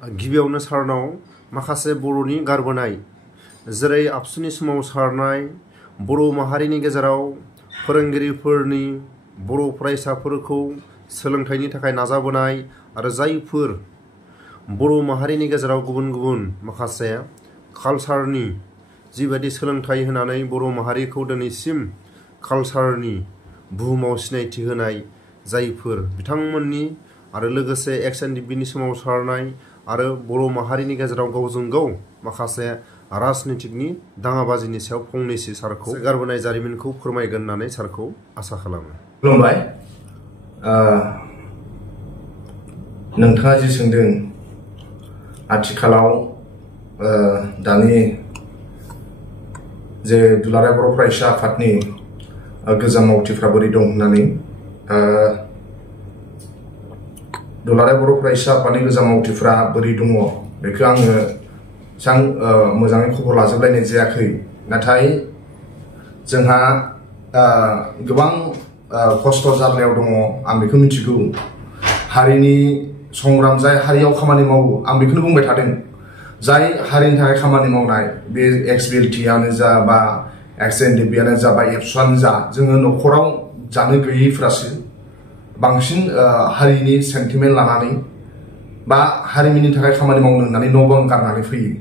गिबियावनो सारनाव माखासे बर'नि गारबोनाय जेरै आबसुनि सोमावसारनाय बर' माहारिनि गेजेराव फोरोंगिरिफोरनि बर' फरायसाफोरखौ सोलोंथाइनि थाखाय नाजाबोनाय आरो जायफोर बर' माहारिनि गेजेराव गुबुन गुबुन माखासे कालचारनि जिबायदि सोलोंथाइ होनानै बर' माहारिखौ दिनैसिम कालचारनि बुहुमाव सिनायथि होनाय जायफोर बिथांमोननि आरो लोगोसे एक्स एन डि बि नि सोमावसारनाय आरो बर' माहारिनि गेजेराव गावजों गाव माखासे राजनितिकनि दाङाबाजिनि सायाव फंनैसो सारखौ गारबोनाय जारिमिनखौ फोरमायगोन होननानै सारखौ आसा खालामो। खुलुमबाय। नोंथाङा जि सोंदों आथिखालाव दानि जे दुलाराय बर' फरायसा आफादनि गोजाम मावथिफ्रा बोरै दं होननानै दुलाराय बर' फरायसा आफादनि गोजाम मावथिफ्रा बोरै दङ बेखौ आङो एसां मोजाङै खबर लाजोबलायनाय जायाखै, नाथाय जोंहा गोबां खस्थ' जारलायाव दङ आं बेखौ मिथिगौ। हारिनि संग्राम जाय हारियाव खामानि मावो आं बेखौनो बुंबाय थादों, जाय हारिनि थाखाय खामानि मावनाय बे एक्स बि एल टि आनो जा बा एक्स एन डि बि आनो जा बा एबसुआनो जा, जोङो न'खराव जानो गैयैफ्रासो बांसिन हारिनि सेन्टिमेन्ट लानानै बा हारिमुनि थाखाय खामानि मावनो होननानै न' बां गारनानै फैयो।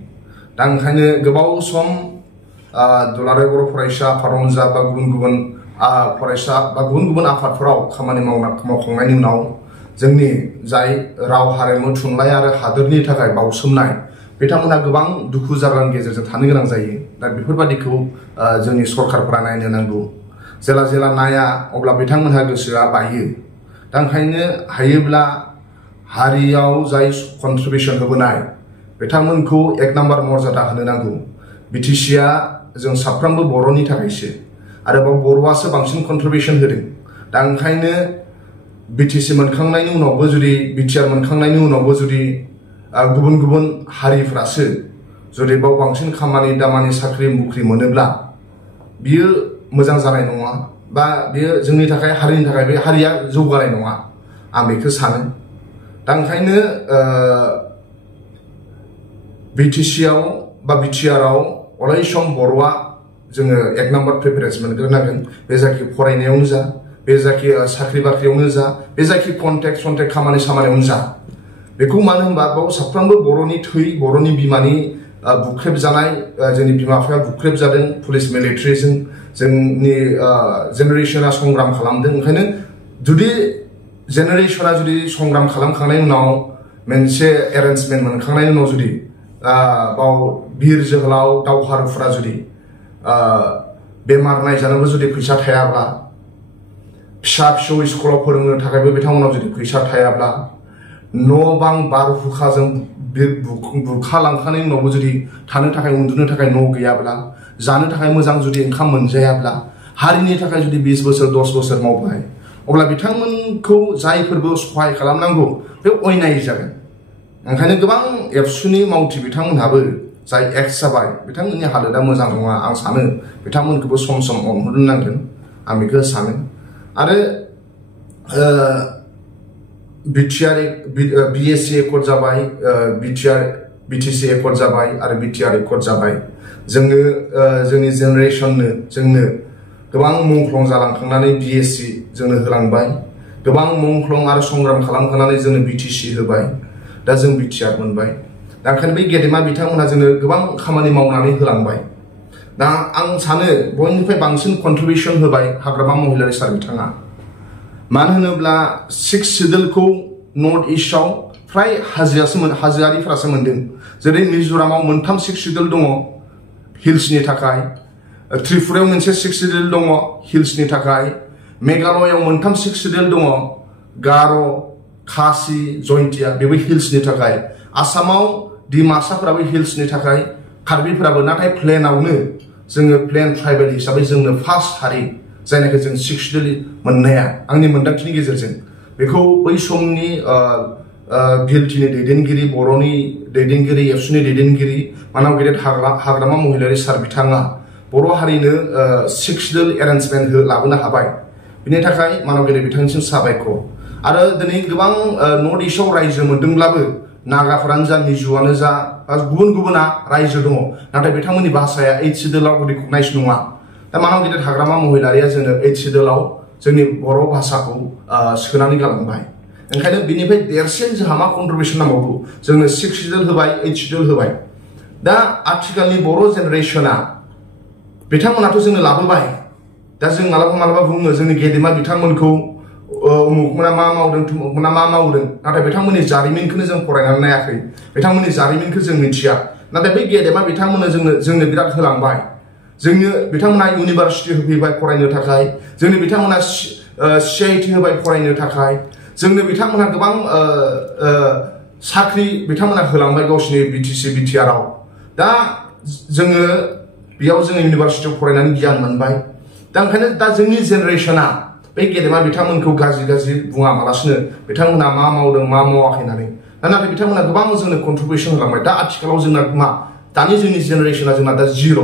दा ओंखायनो गोबाव सम दुलाराय बर' फरायसा आफादावनो जा बा गुबुन गुबुन फरायसा बा गुबुन गुबुन आफादफोराव खामानि मावखांनायनि उनाव जोंनि जाय राव हारिमु थुनलाइ आरो हादोरनि थाखाय बावसोमनाय बिथांमोनहा गोबां दुखु जारलानि गेजेरजों थानो गोनां जायो। दा बेफोरबादिखौ जोंनि सरकारफोरा नायनो नांगौ। जेला जेला नाया अब्ला बिथांमोनहा गोसोआ बायो। दा ओंखायनो हायोब्ला हारियाव जाय कन्ट्रिबिउसन होबोनाय बिथांमोनखौ एक नाम्बार मर्यादा होनो नांगौ। बिटिसिआ जों साफ्रोमबो बर'नि थाखायसो, आरोबाव बर'आसो बांसिन कन्ट्रिबिउसन होदों। दा ओंखायनो बिटिसि मोनखांनायनि उनावबो जुदि बिटिआर मोनखांनायनि उनावबो जुदि गुबुन गुबुन हारिफ्रासो जुदि बाव बांसिन खामानि दामानि साख्रि मुख्रि मोनोब्ला बियो मोजां जानाय नङा, बा बेयो जोंनि थाखाय हारिनि थाखाय बे हारिया जौगानाय नङा, आं बेखौ सानो। दा ओंखायनो बिटिसिआव बा बिटिआरआव अराय सम बर'आ जोङो एक नाम्बार प्रिफारेन्स मोनग्रोनांगोन। बे जायखि फरायनायावनो जा, बे जायखि साख्रि बाख्रियावनो जा, बे जायखि कन्टेक्ट खामानि सामानियावनो जा, बेखौ मानो होनबा बाव साफ्रोमबो बर'नि थै, बर'नि बिमानि बुख्रेबजानाय, जोंनि बिमा बिफाया बुख्रेब जादों पुलिस मिलिटारिजों, जोंनि जेनेरेशना संग्राम खालामदों। ओंखायनो जुदि जेनेरेशना जुदि संग्राम खालामखांनायनि उनाव मोनसे एरेन्जमेन्ट मोनखांनायनि उनाव जुदि बाव बिर जोहोलाव दावहारुफोरा जुदि बेमार नायजानोबो जुदि फैसा थायाब्ला, फिसा फिसौ स्कुलाव फोरोंनो थाखायबो बिथांमोनाव जुदि फैसा थायाब्ला, न' बां बारहुंखाजों बुखारलांखांनायनि उनावबो जुदि थानो थाखाय उन्दुनो थाखाय न' गैयाब्ला, जानो थाखाय मोजां जुदि ओंखाम मोनजायाब्ला, हारिनि थाखाय जुदि 20 बोसोर 10 बोसोर मावबाय, अब्ला बिथांमोनखौ जायफोरबो सहाय खालामनांगौ बे अयनाय जागोन। ओंखायनो गोबां एबसुनि मावथि बिथांमोनहाबो जाय एक्स जाबाय, बिथांमोननि हालोदा मोजां नङा। आं सानो बिथांमोनखौबो सम सम अनहरनो नांगोन, आं बेखौ सानो। आरो बिएससि एकर्ड जाबाय, बिटिसि एकर्ड जाबाय आरो बिटिआर एकर्ड जाबाय। जोङो जोंनि जेनेरेशननो जोंनो गोबां मुंख्लं जालांखांनानै बिएससि जोंनो होलांबाय, गोबां मुंख्लं आरो संग्राम खालामखांनानै जोंनो बिटिसि होबाय, दा जों बिटिआर मोनबाय। दा ओंखायनो बै गेदेमा बिथांमोनहा जोंनो गोबां खामानि मावनानै होलांबाय। दा आं सानो बयनिफ्राय बांसिन कन्ट्रिबिउसन होबाय हाग्रामा महिलारि सार बिथाङा। मानो होनोब्ला 6 सिडुलखौ नर्थ इस्टआव फ्राय हाजोआरिफ्रासो मोनदों। जेरै मिज'रामाव 3 6 सिडुल दङ हिल्सनि थाखाय, त्रिपुरायाव मोनसे 6 सिडुल दङ हिल्सनि थाखाय, मेघालयआव 3 6 सिडुल दङ गार', खासि, जयन्तिया, बेबो हिल्सनि थाखाय, आसामाव डिमासाफोराबो हिल्सनि थाखाय, कार्बिफोराबो। नाथाय प्लेनावनो जोङो प्लेन ट्राइबेल हिसाबै जोंनो फार्स्ट हारि जायनाखि जों 6 सिडुल मोननाया, आंनि मोन्दांथिनि गेजेरजों बेखौ बै समनि बिएलटिनि दैदेनगिरि, बर'नि दैदेनगिरि, एबसुनि दैदेनगिरि मानाव गेदेर हाग्रामा महिलारि सार बिथाङा बर' हारिनो 6 सिडुल एरेन्जमेन्ट लाबोनो हाबाय। बिनि थाखाय मानाव गेदेर बिथांनिसिम साबायखर। आरो दिनै गोबां नर्थ इस्टआव रायजो मोनदोंब्लाबो नागाफोरानो जा मिजुआनो जा गुबुन गुबुना रायजो दङ नाथाय बिथांमोननि भाषाया 8 सिडुलाव रिकगनाइज नङा दा मानाव गिदिर हाग्रामा महिलारिया जोंनो 8 सिडुलाव जोंनि बर' भाषाखौ सोनानै गालांबाय ओंखायनो बिनिफ्राय देरसिन जोंहा मा कन्ट्रिबिउसन नांबावगौ जोंनो 6 सिडुल होबाय 8 सिडुल होबाय दा आथिखालनि बर' जेनेरेशना बिथांमोनाथ' जोंनो लाबोबाय दा जों मालाबा बुङो जोंनि गेदेमा बिथांमोनखौ उमुकमोना मा मावदों तुमुकमोना मा मावदों नाथाय बिथांमोननि जारिमिनखौनो जों फरायनानै नायाखै बिथांमोननि जारिमिनखौ जों मिथिया नाथाय बै गेदेमा बिथांमोना जोंनो बिराद होलांबाय जोंनो बिथांमोना इउनिभार्सिटि होफैबाय फरायनो थाखाय जोंनो बिथांमोना CIT होबाय फरायनो थाखाय जोंनो बिथांमोना गोबां साख्रि बिथांमोना होलांबाय गावसिनि BTC BTR आव दा जोङो बेयाव जोङो इउनिभार्सिटियाव फरायनानै गियान मोनबाय दा ओंखायनो दा जोंनि जेनेरेशना बे गेदेमा बिथांमोनखौ गाज्रि बुङामालासिनो बिथांमोना मा मावदों मा मावाखै होननानै नाथाय बिथांमोना गोबां जोंनो कन्ट्रिबिउसन होलांबाय दा आथिखालाव जोंना मा दानि जोंनि जेनेरेशना जोंना दा 0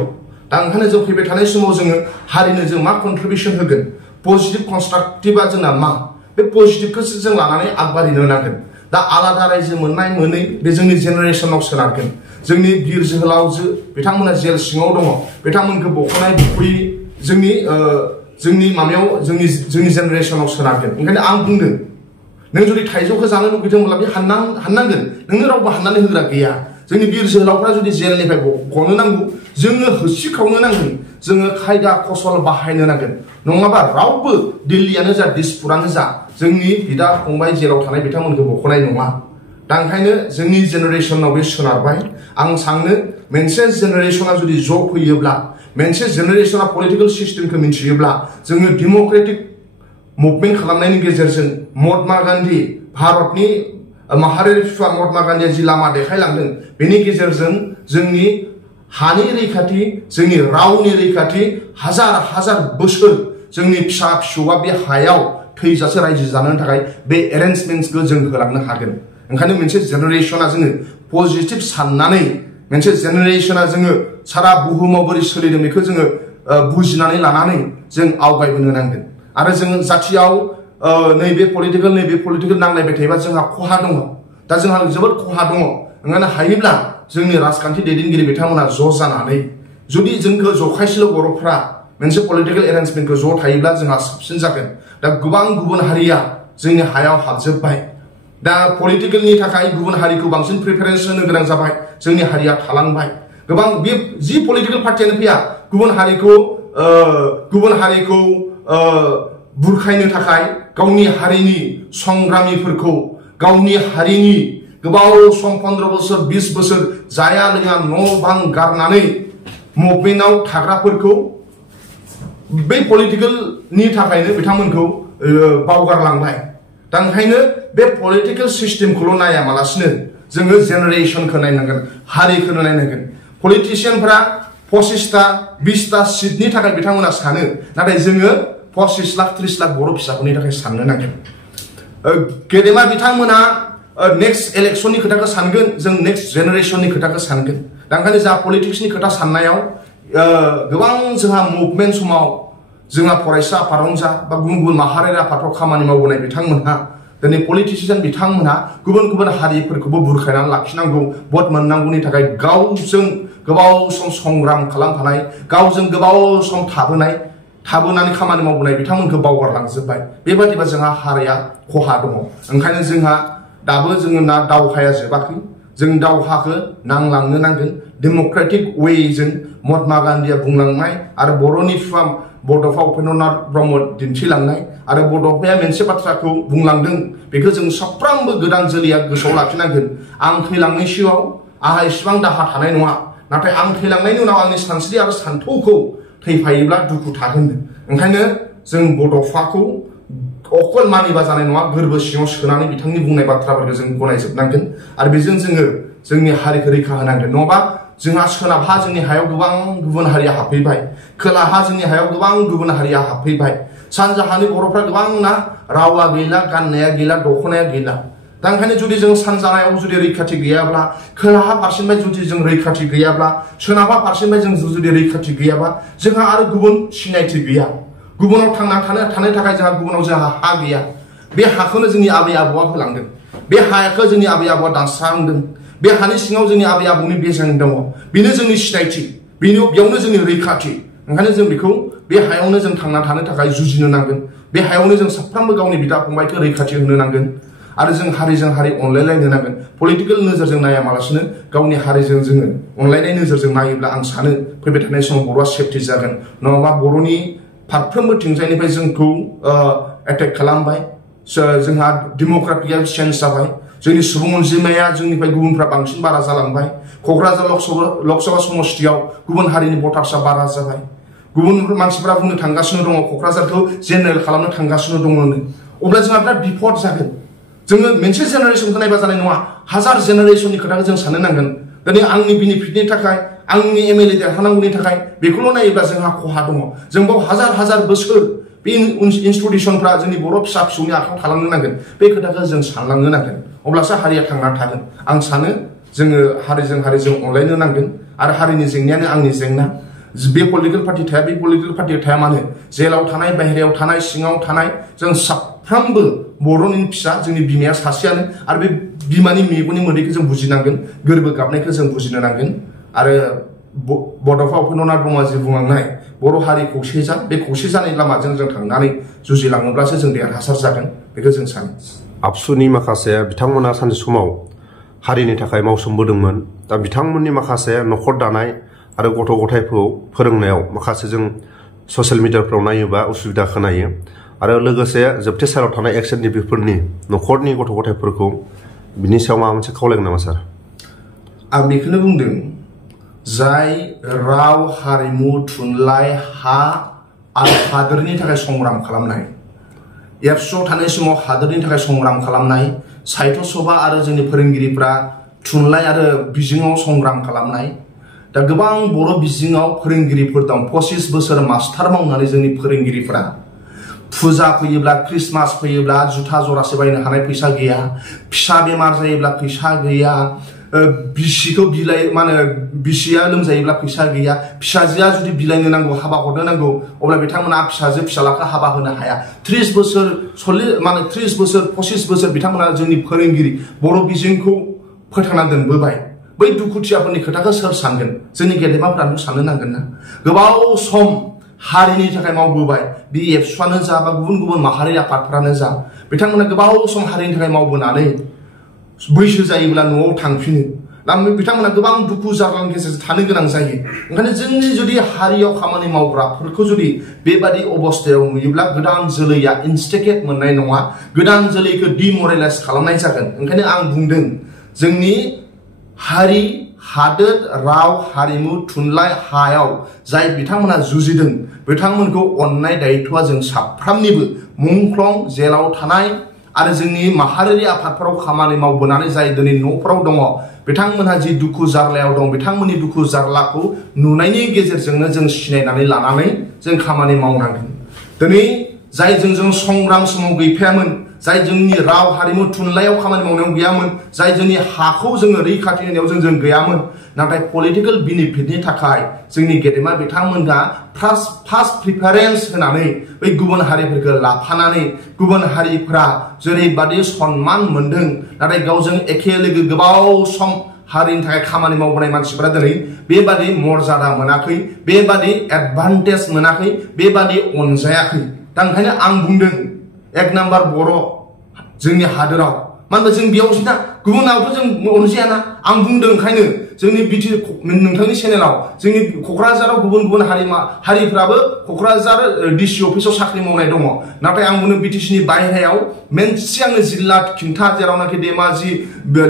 दा ओंखायनो जों फैबाय थानाय समाव जोङो हारिनो जों मा कन्ट्रिबिउसन होगोन पजिटिभ कन्स्ट्राक्टिभा जोंना मा बे पजिटिभखौसो जों लानानै आगबारिनो नांगोन दा आलादा रायजो मोननाय मोनै बे जोंनि जेनेरेशनाव सोनारगोन जोंनि बिर जोहोलावजो बिथांमोना जेल सिङाव दङ बिथांमोनखौ बख'नाय बख'यि जोंनि माबायाव जोंनि जेनेरेशनाव सोनारगोन ओंखायनो आं बुंदों नों जुदि थाइजौखौ जानो लुबैदोंब्ला बे हाननांगोन नोंनो रावबो हाननानै होग्रा गैया जोंनि बिर जोहोलावफ्रा जुदि जेलनिफ्राय गनो नांगौ जोङो होसिख्रावनो नांगोन जोङो खायदा कौशल बाहायनो नांगोन नङाबा रावबो दिल्लीयानो जा दिसपुरानो जा जोंनि बिदा फंबाय जेलाव थानाय बिथांमोनखौ बख'नाय नङा दा ओंखायनो जोंनि जेनेरेशनाव बे सोनारबाय आं सानो मोनसे जेनेरेशना जुदि ज' फैयोब्ला मोनसे जेनेरेशना पलिटिकल सिस्टेमखौ मिथियोब्ला जोङो डेम'क्रेटिक मुभमेन्ट खालामनायनि गेजेरजों महात्मा गान्धी भारतनि माहारियारि बिफा महात्मा गान्धीया जि लामा देखायलांदों बेनि गेजेरजों जोंनि हानि रैखाथि जोंनि रावनि रैखाथि हाजार बोसोर जोंनि फिसा फिसौआ बे हायाव थैजासे रायजो जानो थाखाय बे एरेन्जमेन्ट्सखौ जों होलांनो हागोन ओंखायनो मोनसे जेनेरेशना जोङो पजिटिभ साननानै मोनसे जेनेरेशना जोङो सारा बुहुमाव बोरै सोलिदों बेखौ जोङो बुजिनानै लानानै जों आवगायबोनो नांगोन आरो जों जाथियाव नैबे पलिटिकेल नांलायबाय थायोबा जोंहा खहा दङ दा जोंहा जोबोद खहा दङ ओंखायनो हायोब्ला जोंनि राजखान्थि दैदेनगिरि बिथांमोना ज' जानानै जुदि जोंखौ जखायसेल' बर'फ्रा मोनसे पलिटिकेल एरेन्जमेन्टखौ ज' थायोब्ला जोंहा साबसिन जागोन दा गोबां गुबुन हारिया जोंनि हायाव हाबजोब्बाय दा पलिटिकेलनि थाखाय गुबुन हारिखौ बांसिन प्रिफारेन्स होनो गोनां जाबाय जोंनि हारिया थालांबाय गोबां बे जि पलिटिकेल पार्टियानो फैया गुबुन हारिखौ बुरखायनो थाखाय गावनि हारिनि संग्रामिफोरखौ गावनि हारिनि गोबाव सम 15 बोसोर 20 बोसोर जाया लोङा न' बां गारनानै मुभमेन्टआव थाग्राफोरखौ बे पलिटिकेलनि थाखायनो बिथांमोनखौ बावगारलांबाय दा ओंखायनो बे पलिटिकेल सिस्टेमखौल' नायामालासिनो जोङो जेनेरेशनखौ नायनांगोन हारिखौ नायनांगोन पलिटिशियानफोरा 25टा 20टा सिटनि थाखाय बिथांमोना सानो नाथाय जोङो 25 लाख 30 लाख बर' फिसाफोरनि थाखाय साननो नांगोन गेदेमा बिथांमोना नेक्स्ट इलेक्शननि खोथाखौ सानगोन जों नेक्स्ट जेनेरेशननि खोथाखौ सानगोन दा ओंखायनो जा पलिटिक्सनि खोथा साननायाव गोबां जोंहा मुभमेन्ट समाव जोंहा फरायसा आफादावनो जा बा गुबुन माहारियारि आफादफ्राव खामानि मावबोनाय बिथांमोनहा दिनै पलिटिशियान बिथांमोनहा गुबुन हारिफोरखौबो बुरखायनानै लाखिनांगौ भट मोननांगौनि थाखाय गावजों गोबाव सम संग्राम खालामखानाय गावजों गोबाव सम थाबोनानै खामानि मावबोनाय बिथांमोनखौ बावगारलांजोब्बाय बेबादिबा जोंहा हारिया खहा दङ ओंखायनो जोंहा दाबो जोङो दावहाया जोबाखै जों दावहाखौ नांलांनो नांगोन डेम'क्रेटिक वेजों महात्मा गान्धीया बुंलांनाय आरो बर'नि बिफा बड'फा उपेन्द्रनाथ ब्रह्म दिन्थिलांनाय आरो बड'फाया मोनसे बाथ्राखौ बुंलांदों बेखौ जों साफ्रोमबो गोदान जोलैया गोसोआव लाखिनांगोन आं थैलांनाय सिगाङाव आंहा इसिबां दाहा थानाय नङा नाथाय आं थैलांनायनि उनाव आंनि सानस्रि आरो सान्थौखौ थैफायोब्ला दुखु थागोन ओंखायनो जों बड'फाखौ अकल मानिबा जानाय नङा गोरबो सिङाव सोनानै बिथांनि बुंनाय बाथ्राफोरखौ जों गनायजोबनांगोन आरो बेजों जोङो जोंनि हारिखौ रैखा होनांगोन नङाबा जोंहा सोनाबहा जोंनि हायाव गोबां गुबुन हारिया हाबफैबाय खोलाहा जोंनि हायाव गोबां गुबुन हारिया हाबफैबाय सानजाहानि बर'फ्रा गोबां ना रावा गैला गाननाया गैला दख'नाया गैला दा ओंखायनो जुदि जों सानजानायाव जुदि रैखाथि गैयाब्ला खोलाहा फारसेनिफ्राय जुदि जों रैखाथि गैयाब्ला सोनाबहा फारसेनिफ्राय जों जुदि रैखाथि गैयाब्ला जोंहा आरो गुबुन सिनायथि गैया गुबुनाव थांना थानो थाखाय जोंहा गुबुनाव जोंहा हा गैया बे हाखौनो जोंनि आबै आबौआ होलांदों बे हाखौ जोंनि आबै आबौआ दानस्रांदों बे हानि सिङाव जोंनि आबै आबौनि बेसेन दङ बेनो जोंनि सिनायथि बेयावनो जोंनि रैखाथि ओंखायनो जों बेखौ बे हायावनो जों थांना थानो थाखाय जुजिनो नांगोन बे हायावनो जों साफ्रोमबो गावनि बिदा फंबायखौ रैखाथि होनो नांगोन आरो जों हारिजों हारि अनलायलायनो नांगोन पलिटिकेल नोजोरजों नायामालासिनो गावनि हारिजों जोङो अनलायनाय नोजोरजों नायोब्ला आं सानो फैबाय थानाय समाव बर'आ सेफटि जागोन नङाबा बर'नि फारफ्रोमबो थिंजायनिफ्राय जोंखौ एटेक खालामबाय जोंहा डेमोग्राफिया चेन्ज जाबाय जोंनि सुबुं अनजिमाया जोंनिफ्राय गुबुनफ्रा बांसिन बारा जालांबाय क'क्राझार लकसभा समष्टियाव गुबुन हारिनि भटार्सआ बारा जाबाय गुबुन मानसिफ्रा बुंनो थांगासिनो दङ क'क्राझारखौ जेनेरेल खालामनो थांगासिनो दङनो अब्ला जोंहा बिराद बिपद जागोन जोङो मोनसे जेनेरेसनखौ नायबा जानाय नङा हाजार जेनेरेसननि खोथाखौ जों साननो नांगोन दिनै आंनि बेनिफिटनि थाखाय आंनि एमएलए देरहानांगौनि थाखाय बेखौल' नायोब्ला जोंहा खहा दङ जों बाव हाजार हाजार बोसोर बे इन्स्टिटिउसनफ्रा जोंनि बर' फिसा फिसौनि आखायाव थालांनो नांगोन बे खोथाखौ जों सानलांनो नांगोन अब्लासो हारिया थांनानै थागोन आं सानो जोङो हारिजों अनलायनो नांगोन आरो हारिनि जेंनायानो आंनि जेंना बे पलिटिकेल पार्टि थाया बे पलिटिकेल पार्टि थाया मानो जेलाव थानाय बाहेरायाव थानाय सिङाव थानाय जों साफ्रोमबो बर'नि फिसा जोंनि बिमाया सासेयानो आरो बे बिमानि मेगननि मोदैखौ जों बुजिनांगोन गोरबो गाबनायखौ जों बुजिनो नांगोन आरो बड'फा उपेन्द्रनाथ ब्रह्मआ जि बुंलांनाय बर' हारि खौसे जा बे खौसे जानाय लामाजों जों थांनानै जुजिलाङोब्लासो जों देरहासार जागोन बेखौ जों सानो आबसुनि माखासे बिथांमोना सानसे समाव हारिनि थाखाय मावसोमबोदोंमोन दा बिथांमोननि माखासे न'खर दानाय आरो गथ' गथायखौ फोरोंनायाव माखासे जों ससियेल मिडियाफ्राव नायोबा उसुबिदा खोनायो आरो लोगोसे जोबथेसाराव थानाय एक्स एनडिपिफोरनि न'खरनि गथ' गथायफोरखौ बिनि सायाव माबा मोनसे खावलायगोन नामा सार आं बेखौनो बुंदों जाय राव हारिमु थुनलाइ हा आरो हादोरनि थाखाय संग्राम खालामनाय एबसुआव थानाय समाव हादोरनि थाखाय संग्राम खालामनाय साहित्य सभा आरो जोंनि फोरोंगिरिफ्रा थुनलाइ आरो बिजोङाव संग्राम खालामनाय दा गोबां बर' बिजोङाव फोरोंगिरिफोर दं 25 बोसोर मास्टार मावनानै जोंनि फोरोंगिरिफ्रा फुजा फैयोब्ला क्रिसमास फैयोब्ला जुथा जरासे बायनो हानाय फैसा गैया फिसा बेमार जायोब्ला फैसा गैया बिसिखौ बिलाइ माने बिसिया लोमजायोब्ला फैसा गैया फिसाजोआ जुदि बिलाइनो नांगौ हाबा हरनो नांगौ अब्ला बिथांमोना फिसाजो फिसालाखौ हाबा होनो हाया 30 बोसोर 30 बोसोर 25 बोसोर बिथांमोना जोंनि फोरोंगिरि बर' बिजोंखौ फोथांना दोनबोबाय बै दुखुथियाफोरनि खोथाखौ सोर सानगोन जोंनि गेदेमाफ्रानो साननो नांगोन ना गोबाव सम हारिनि थाखाय मावबोबाय बे एबसुआनो जा बा गुबुन गुबुन माहारि आफादफ्रानो जा बिथांमोना गोबाव सम हारिनि थाखाय मावबोनानै बैसो जायोब्ला न'आव थांफिनो दा बिथांमोना गोबां दुखु जारलानि गेजेरजों थानो गोनां जायो ओंखायनो जोंनि जुदि हारियाव खामानि मावग्राफोरखौ जुदि बेबादि अबस्थायाव नुयोब्ला गोदान जोलैया इन्स्टिकेट मोननाय नङा गोदान जोलैखौ डिमरेलाइज खालामनाय जागोन ओंखायनो आं बुंदों जोंनि हारि हादोर राव हारिमु थुनलाइ हायाव जाय बिथांमोना जुजिदों बिथांमोनखौ अननाय दायित्वआ जों साफ्रोमनिबो मुंख्लं जेलाव थानाय आरो जोंनि माहारियारि आफादफोराव खामानि मावबोनानै जाय दिनै न'फोराव दङ बिथांमोनहा जि दुखु जारलायाव दं बिथांमोननि दुखु जारलाखौ नुनायनि गेजेरजोंनो जों सिनायनानै लानानै जों खामानि मावनांगोन दिनै जायजों जों संग्राम समाव गैफायामोन जाय जोंनि राव हारिमु थुनलाइयाव खामानि मावनायाव गैयामोन जाय जोंनि हाखौ जोङो रैखाथि होनायाव जों गैयामोन नाथाय पलिटिकेल बेनिफिटनि थाखाय जोंनि गेदेमा बिथांमोनहा फार्स्ट प्रिफारेन्स होनानै बै गुबुन हारिफोरखौ लाफानानै गुबुन हारिफ्रा जेरैबादि सन्मान मोनदों नाथाय गावजों एखे लोगो गोबाव सम हारिनि थाखाय खामानि मावबोनाय मानसिफोरा दिनै बेबादि मर्यादा मोनाखै बेबादि एडभान्टेज मोनाखै बेबादि अनजायाखै दा ओंखायनो आं बुंदों एक नाम्बार बर' जोंनि हादोराव मानो होनबा जों बेयावसो ना गुबुनावथ' जों अनजायाना आं बुंदों ओंखायनो जोंनि नोंथांनि चेनेलाव जोंनि क'क्राझाराव गुबुन गुबुन हारिफ्राबो क'क्राझार डिसि अफिसाव साख्रि मावनाय दङ नाथाय आं बुंदों बिटिसिनि बायहेरायाव मोनसे आंनो जिल्ला खिन्था जेरावनाखि धेमाजि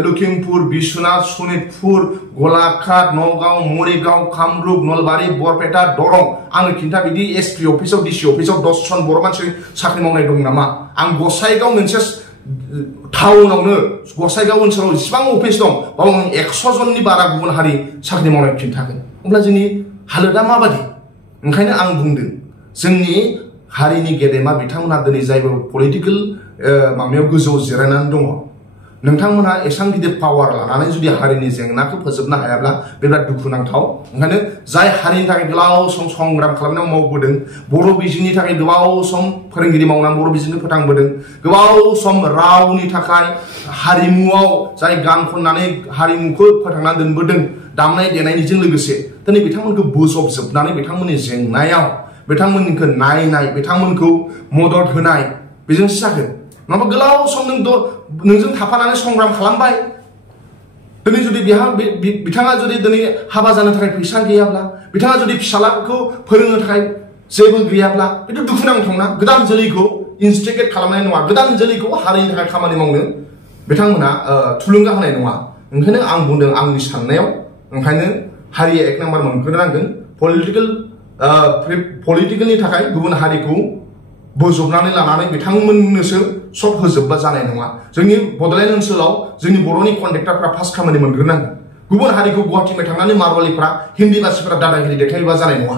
लखिमपुर बिश्वनाथ सनितपुर गलाघाट नगाव मरिगाव कामरुप नलबारि बरपेटा दरं आंनो खिन्था बिदि एसपि अफिसाव डिसि अफिसाव 10 जन बर' मानसि साख्रि मावनाय दं नामा आं गसाइगाव मोनसे टाउनावनो गसाइगाव ओनसोलाव जेसेबां अफिस दं बाव आं 100 जननि बारा गुबुन हारि साख्रि मावनाय खिन्थागोन अब्ला जोंनि हालोदा माबादि ओंखायनो आं बुंदों जोंनि हारिनि गेदेमा बिथांमोना दिनै जायबो पलिटिकेल माबायाव गोजौआव जिरायनानै दङ नोंथांमोनहा एसां गिदिर पावार लानानै जुदि हारिनि जेंनाखौ फोजोबनो हायाब्ला बे बिराद दुखुनांथाव। ओंखायनो जाय हारिनि थाखाय गोलाव सम संग्राम खालामनानै मावबोदों, बर' बिजोंनि थाखाय गोबाव सम फोरोंगिरि मावनानै बर' बिजोंखौ फोथांबोदों, गोबाव सम रावनि थाखाय हारिमुआव जाय गान खननानै हारिमुखौ फोथांना दोनबोदों दामनाय देनायनिजों लोगोसे, दिनै बिथांमोनखौ बोजबजोबनानै बिथांमोननि जेंनायाव बिथांमोनखौ नायनाय, बिथांमोनखौ मदद होनाय बेजोंसो जागोन। नङाबा गोलाव सम नोंजों थाफानानै संग्राम खालामबाय, दिनै जुदि बिथाङा जुदि दिनै हाबा जानो थाखाय फैसा गैयाब्ला, बिथाङा जुदि फिसालाफोरखौ फोरोंनो थाखाय जेबो गैयाब्ला, बेथ' दुखुनांथावना। गोदान जोलैखौ इन्सटिगेट खालामनाय नङा, गोदान जोलैखौ हारिनि थाखाय खामानि मावनो बिथांमोना थुलुंगा होनाय नङा। ओंखायनो आं बुंदों आंनि साननायाव, ओंखायनो हारिया एक नाम्बार मोनग्रोनांगोन। पलिटिकेलनि थाखाय गुबुन हारिखौ बोजबनानै लानानै बिथांमोननोसो सब होजोबबा जानाय नङा। जोंनि बड'लेण्ड ओनसोलाव जोंनि बर'नि कन्ट्रेक्टरफ्रा फार्स्ट खामानि मोनग्रोनांगोन। गुबुन हारिखौ गुवाहाटिनिफ्राय थांनानै मारवालिफ्रा हिन्दी भाषिफ्रा दादागिरि देखायोबा जानाय नङा।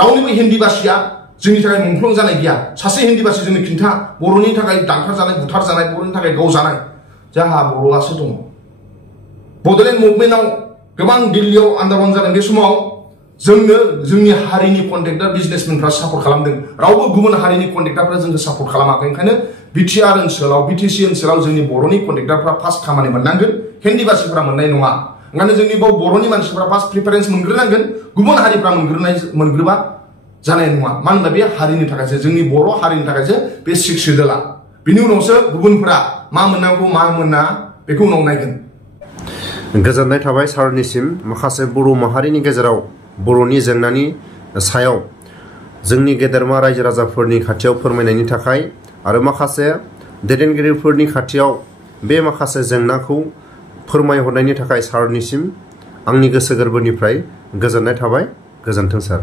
रावनिबो हिन्दी भाषिया जोंनि थाखाय मुंख्लं जानाय गैया। सासे हिन्दी भाषि जोंनो खिन्था बर'नि थाखाय दानथार जानाय, बुथार जानाय, बर'नि थाखाय गावजानाय। जाहा बर'आसो दङ। बड'लेण्ड मुभमेन्टआव गोबां दिल्लीयाव आन्दलन जादों। बे समाव जोंनो जोंनि हारिनि कन्ट्रेक्टर बिजनेसमेनफ्रा सापर्ट खालामदों। रावबो गुबुन हारिनि कन्ट्रेक्टरफ्रा जोंखौ सापर्ट खालामाखै। ओंखायनो बिटिआर ओनसोलाव, बिटिसि ओनसोलाव जोंनि बर'नि कन्ट्रेक्टरफ्रा फार्स्ट खामानि मोननांगोन। हिन्दी भाषिफ्रा मोननाय नङा। ओंखायनो जोंनि बर'नि मानसिफ्रा फार्स्ट प्रिफारेन्स मोनग्रोनांगोन। गुबुन हारिफ्रा मोनग्रोबा जानाय नङा। मानो होनबा बे हारिनि थाखायसो, जोंनि बर' हारिनि थाखायसो बे 6 सिडुलआ। बिनि उनावसो गुबुनफ्रा मा मोननांगौ मा मोना बेखौ उनाव नायगोन। गोजोननाय थाबाय सारनिसिम। माखासे बर' माहारिनि गेजेराव बर'नि जेंनानि सायाव जोंनि गेदेरमा रायजो राजाफोरनि खाथियाव फोरमायनायनि थाखाय आरो माखासे दैदेनगिरिफोरनि खाथियाव बे माखासे जेंनाखौ फोरमायहरनायनि थाखाय सारनिसिम आंनि गोसो गोरबोनिफ्राय गोजोननाय थाबाय। गोजोन्थों सार।